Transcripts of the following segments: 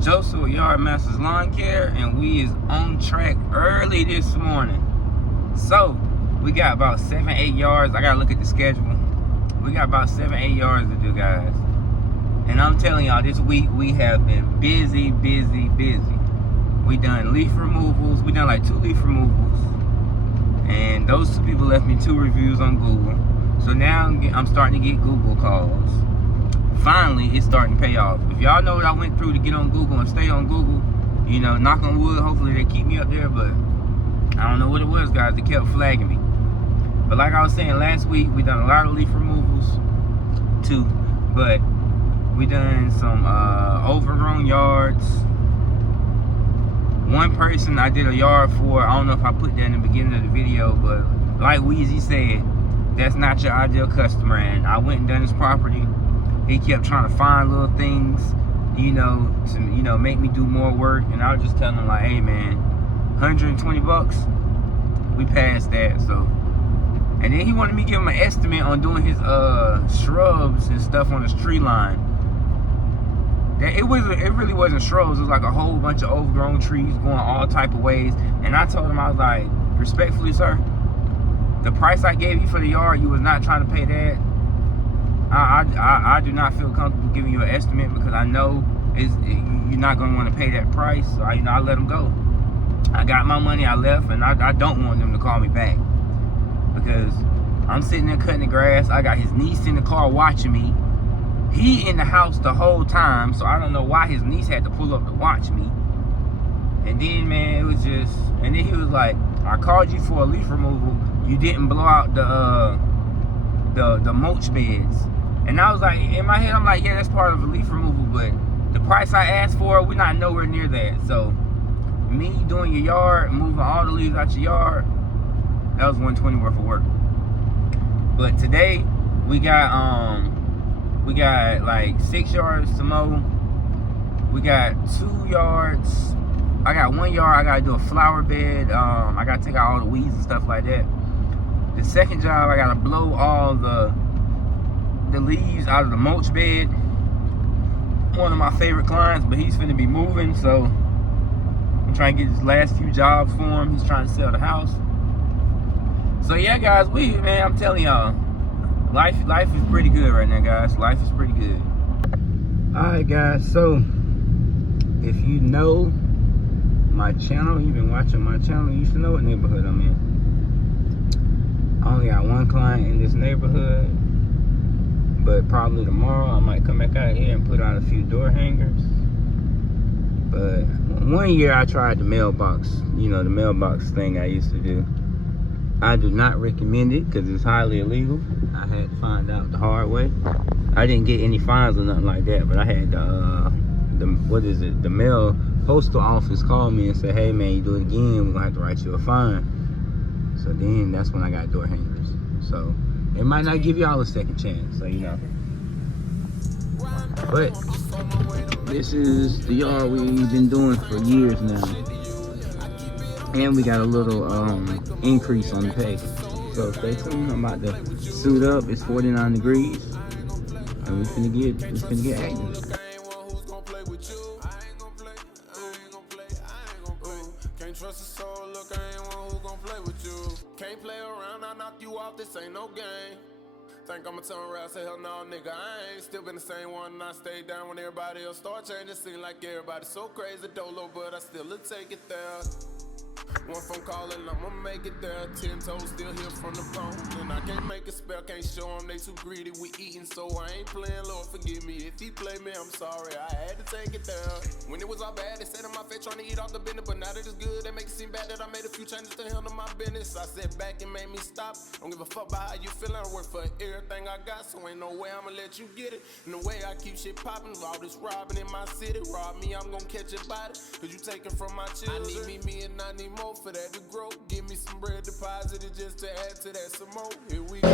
Joseph with Yard Masters Lawn Care, and we is on track early this morning. So we got about 7-8 yards. I gotta look at the schedule. We got about 7-8 yards to do, guys. And I'm telling y'all, this week we have been busy. We done leaf removals. We done like 2 leaf removals, and those 2 people left me 2 reviews on Google. So now I'm starting to get Google calls. Finally, it's starting to pay off. If y'all know what I went through to get on Google and stay on Google, you know, knock on wood, hopefully they keep me up there, but I don't know what it was, guys. They kept flagging me. But like I was saying, last week we done a lot of leaf removals too, but we done some overgrown yards. One person I did a yard for, I don't know if I put that in the beginning of the video, but like Weezy said, that's not your ideal customer, and I went and done his property. He kept trying to find little things, to make me do more work, and I was just telling him like, hey man, 120 bucks, we passed that. So, and then he wanted me to give him an estimate on doing his shrubs and stuff on his tree line. It really wasn't shrubs. It was like a whole bunch of overgrown trees going all type of ways. And I told him, I was like, respectfully, sir, the price I gave you for the yard, you was not trying to pay that. I do not feel comfortable giving you an estimate because I know you're not going to want to pay that price. So I let him go. I got my money, I left, and I don't want them to call me back because I'm sitting there cutting the grass. I got his niece in the car watching me. He in the house the whole time, so I don't know why his niece had to pull up to watch me. And then, man, it was just, and then he was like, I called you for a leaf removal. You didn't blow out the mulch beds. And I was like, in my head, I'm like, yeah, that's part of a leaf removal, but the price I asked for, we're not nowhere near that. So me doing your yard, moving all the leaves out your yard, that was 120 worth of work. But today we got like 6 yards to mow. We got 2 yards. I got 1 yard. I gotta do a flower bed. I gotta take out all the weeds and stuff like that. The second job, I gotta blow all the leaves out of the mulch bed. One of my favorite clients, but he's finna be moving, so I'm trying to get his last few jobs for him. He's trying to sell the house. So yeah, guys, I'm telling y'all, life is pretty good right now, guys. Life is pretty good. All right, guys. So if you know my channel, you've been watching my channel, you should know what neighborhood I'm in. I only got 1 client in this neighborhood, but probably tomorrow I might come back out here and put out a few door hangers. But 1 year I tried the mailbox, the mailbox thing I used to do. I do not recommend it because it's highly illegal. I had to find out the hard way. I didn't get any fines or nothing like that, but I had the mail postal office called me and said, hey man, you do it again, we're gonna have to write you a fine. So then that's when I got door hangers. So it might not give y'all a second chance, so But this is the yard we've been doing for years now. And we got a little increase on the pay. So stay tuned. I'm about to suit up. It's 49 degrees. And we're finna get active. Can't trust a soul, look, I ain't one who gon' play with you. Can't play around, I knock you off, this ain't no game. Think I'ma turn around, say hell no, nigga, I ain't still been the same one, and I stay down when everybody else start changing. Seem like everybody's so crazy, dolo, but I still take it there. One phone call and I'ma make it there. 10 toes still here from the bone. And I can't make a spell, can't show them they too greedy. We eating, so I ain't playing. Lord forgive me if he play me, I'm sorry, I had to take it there. When it was all bad, they said in my face trying to eat off the business. But now that it's good, they make it seem bad that I made a few changes to handle my business. I sat back and made me stop. Don't give a fuck about how you feeling. I work for everything I got, so ain't no way I'ma let you get it. And the way I keep shit popping, all this robbing in my city. Rob me, I'm gonna catch a body, cause you taking from my children. I need me and I need more for that to grow. Give me some bread deposited just to add to that some more. Here we go.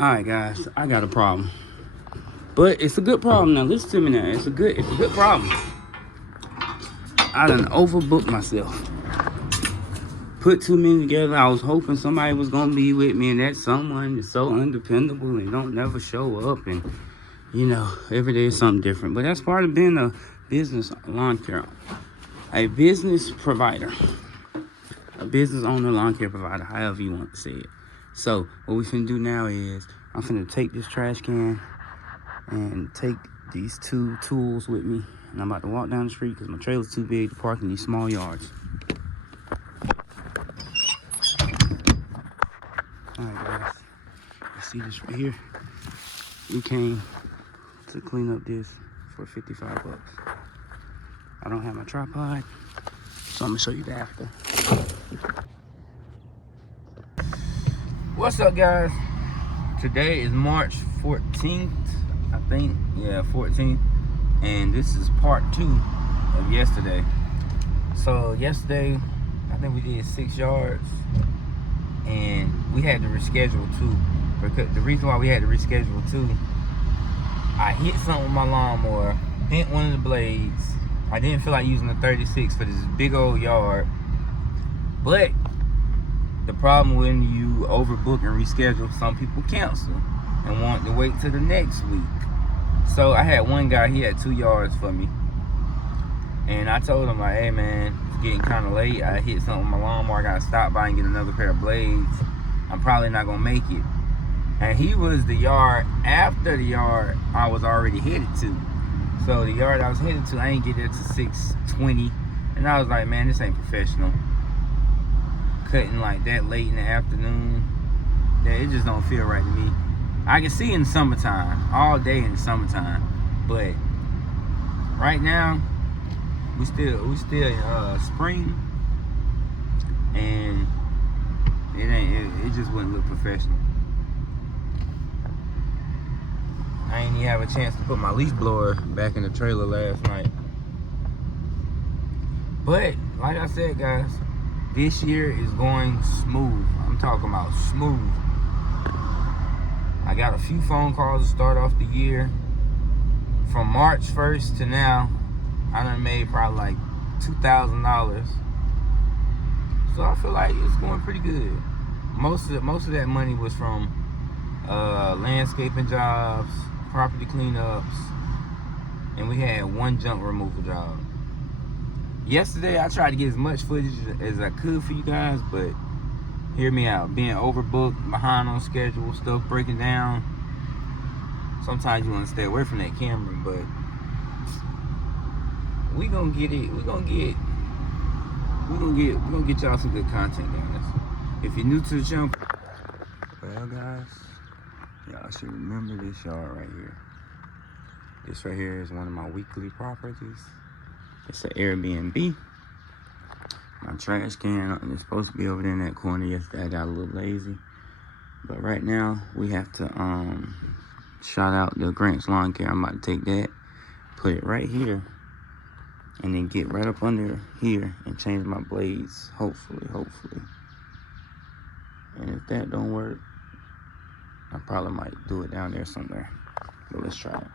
Alright guys, I got a problem. But it's a good problem now. Listen to me now. It's a good problem. I done overbooked myself. Put too many together. I was hoping somebody was gonna be with me, and that someone is so undependable and don't never show up, and you know, every day is something different. But that's part of being a business lawn care, a business provider, a business owner, lawn care provider, however you want to say it. So what we finna do now is I'm finna take this trash can and take these 2 tools with me, and I'm about to walk down the street because my trailer's too big to park in these small yards. Alright guys, you see this right here? We came to clean up this for 55 bucks. I don't have my tripod, so I'm gonna show you the after. What's up guys? Today is March 14th, I think. Yeah, 14th. And this is part 2 of yesterday. So yesterday, I think we did 6 yards. And we had to reschedule 2. Because the reason why we had to reschedule 2, I hit something with my lawnmower, bent one of the blades. I didn't feel like using the 36 for this big old yard. But the problem when you overbook and reschedule, some people cancel and want to wait till the next week. So I had one guy, he had 2 yards for me. And I told him like, hey man, it's getting kind of late. I hit something with my lawnmower. I gotta stop by and get another pair of blades. I'm probably not gonna make it. And he was the yard after the yard I was already headed to. So the yard I was headed to, I ain't get there till 6:20. And I was like, man, this ain't professional. Cutting like that late in the afternoon, yeah, it just don't feel right to me. I can see in the summertime, all day in the summertime, but right now we still in spring, and it just wouldn't look professional. I ain't even have a chance to put my leaf blower back in the trailer last night. But like I said guys, this year is going smooth. I'm talking about smooth. I got a few phone calls to start off the year. From March 1st to now, I done made probably like $2,000. So I feel like it's going pretty good. Most of that money was from landscaping jobs, property cleanups, and we had 1 junk removal job. Yesterday, I tried to get as much footage as I could for you guys, but hear me out. Being overbooked, behind on schedule, stuff breaking down. Sometimes you want to stay away from that camera, but we gonna get it. We gonna get y'all some good content, guys. If you're new to the channel, well, guys, y'all should remember this yard right here. This right here is one of my weekly properties. It's an Airbnb. My trash can is supposed to be over there in that corner. Yesterday I got a little lazy. But right now we have to shout out the Grant's Lawn Care. I'm about to take that, put it right here, and then get right up under here and change my blades. Hopefully. And if that don't work, I probably might do it down there somewhere. But let's try it.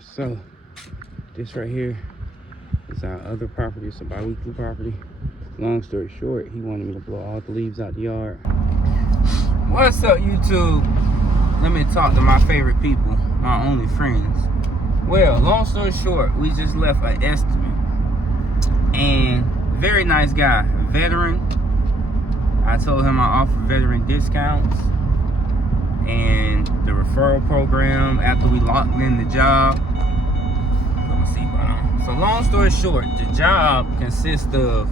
So this right here is our other property. It's a bi-weekly property. Long story short, he wanted me to blow all the leaves out the yard. What's up, YouTube? Let me talk to my favorite people, my only friends. Well, long story short, we just left an estimate, and very nice guy, veteran. I told him I offer veteran discounts and the referral program after we locked in the job. Put my seatbelt on. So long story short, the job consists of,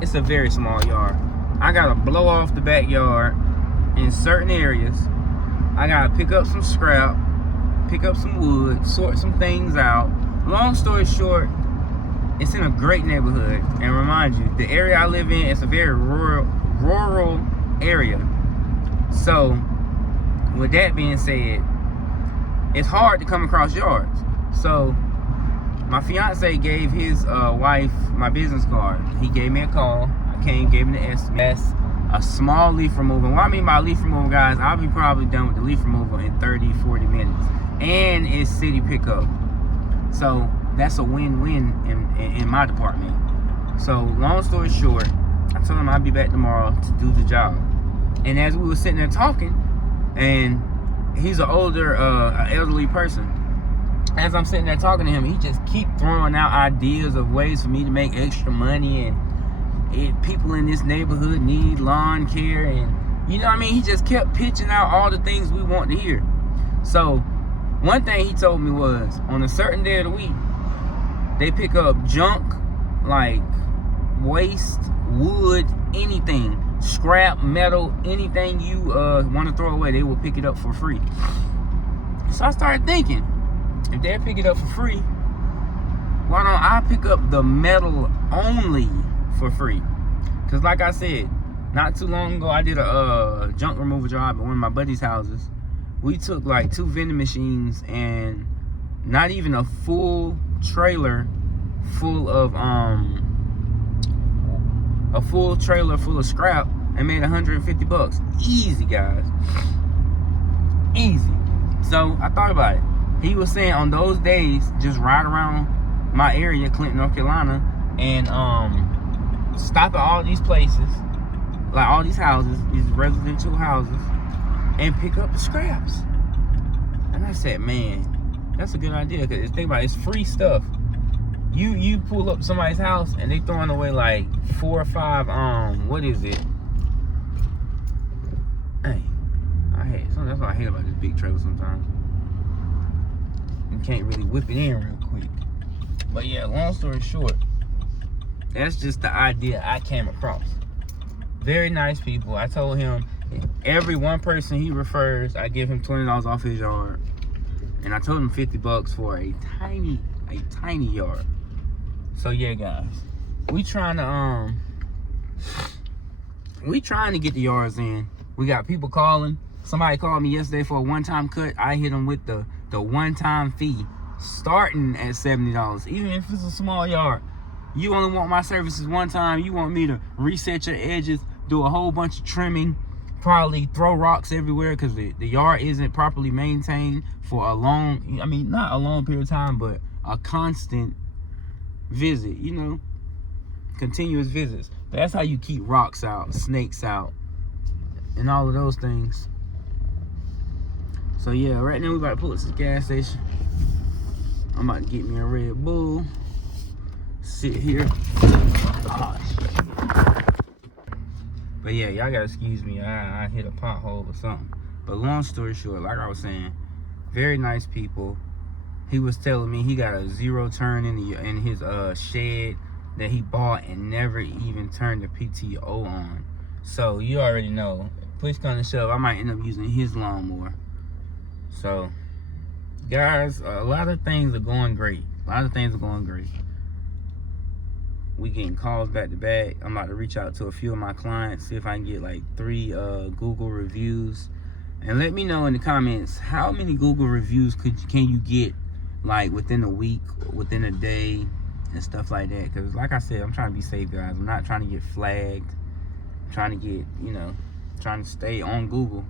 it's a very small yard. I gotta blow off the backyard in certain areas. I gotta pick up some scrap, pick up some wood, sort some things out. Long story short, it's in a great neighborhood. And remind you, the area I live in is a very rural area. So with that being said, it's hard to come across yards. So my fiance gave his wife my business card. He gave me a call. I came, gave him the estimate. That's a small leaf removal. What I mean by leaf removal, guys, I'll be probably done with the leaf removal in 30, 40 minutes. And it's city pickup. So that's a win-win in my department. So long story short, I told him I'd be back tomorrow to do the job. And as we were sitting there talking, and he's an older, elderly person. As I'm sitting there talking to him, he just keep throwing out ideas of ways for me to make extra money, and people in this neighborhood need lawn care, and you know what I mean? He just kept pitching out all the things we want to hear. So one thing he told me was, on a certain day of the week, they pick up junk, like waste, wood, anything, scrap, metal, anything you want to throw away, they will pick it up for free. So I started thinking, if they pick it up for free, why don't I pick up the metal only for free? Because like I said, not too long ago, I did a junk removal job at one of my buddy's houses. We took like 2 vending machines and not even a full trailer full of scrap, and made 150 bucks. Easy, guys. Easy. So I thought about it. He was saying on those days, just ride around my area, Clinton, North Carolina, and stop at all these places, like all these houses, these residential houses, and pick up the scraps. And I said, man, that's a good idea, because think about it, it's free stuff. You pull up somebody's house and they throwing away like 4 or 5 what is it? Hey, that's what I hate about this big trailer sometimes. You can't really whip it in real quick. But yeah, long story short, that's just the idea I came across. Very nice people. I told him every one person he refers, I give him $20 off his yard. And I told him 50 bucks for a tiny yard. So yeah, guys, we trying to get the yards in. We got people calling. Somebody called me yesterday for a one-time cut. I hit them with the one-time fee, starting at $70. Even if it's a small yard, you only want my services one time. You want me to reset your edges, do a whole bunch of trimming, probably throw rocks everywhere because the yard isn't properly maintained for a long, I mean, not a long period of time, but a constant visit, you know, continuous visits. But that's how you keep rocks out, snakes out, and all of those things. So yeah, right now we about to pull up to the gas station. I'm about to get me a Red Bull, sit here. Oh, shit. But yeah, y'all gotta excuse me, I hit a pothole or something. But long story short, like I was saying, very nice people. He was telling me he got a 0 turn in his shed that he bought and never even turned the PTO on. So you already know, push come to shove, I might end up using his lawnmower. So guys, a lot of things are going great. We getting calls back to back. I'm about to reach out to a few of my clients, see if I can get like 3 Google reviews. And let me know in the comments, how many Google reviews can you get, like within a week, within a day, and stuff like that. Because like I said, I'm trying to be safe, guys. I'm not trying to get flagged. I'm trying to get, you know, trying to stay on Google.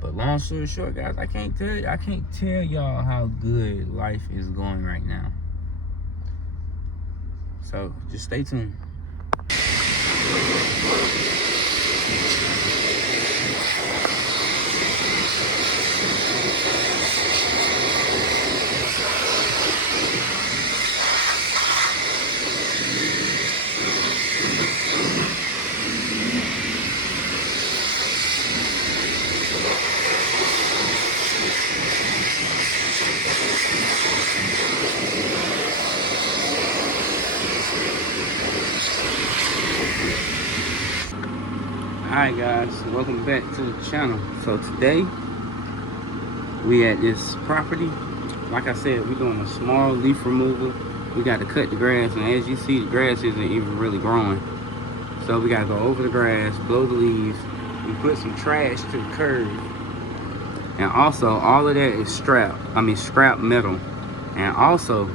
But long story short, guys, I can't tell y'all how good life is going right now. So just stay tuned. Alright guys, welcome back to the channel. So today we at this property. Like I said, we're doing a small leaf removal. We got to cut the grass, and as you see, the grass isn't even really growing. So we got to go over the grass, blow the leaves. We put some trash to the curb, and also all of that is scrap metal. And also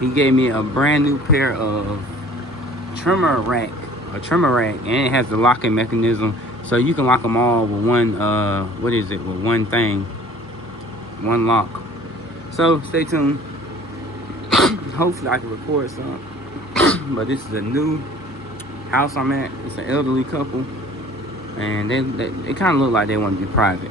he gave me a brand new pair of a trimmer rack, and it has the locking mechanism, so you can lock them all with one with one thing, one lock. So stay tuned. Hopefully I can record some. But this is a new house I'm at. It's an elderly couple, and they kind of look like they want to be private.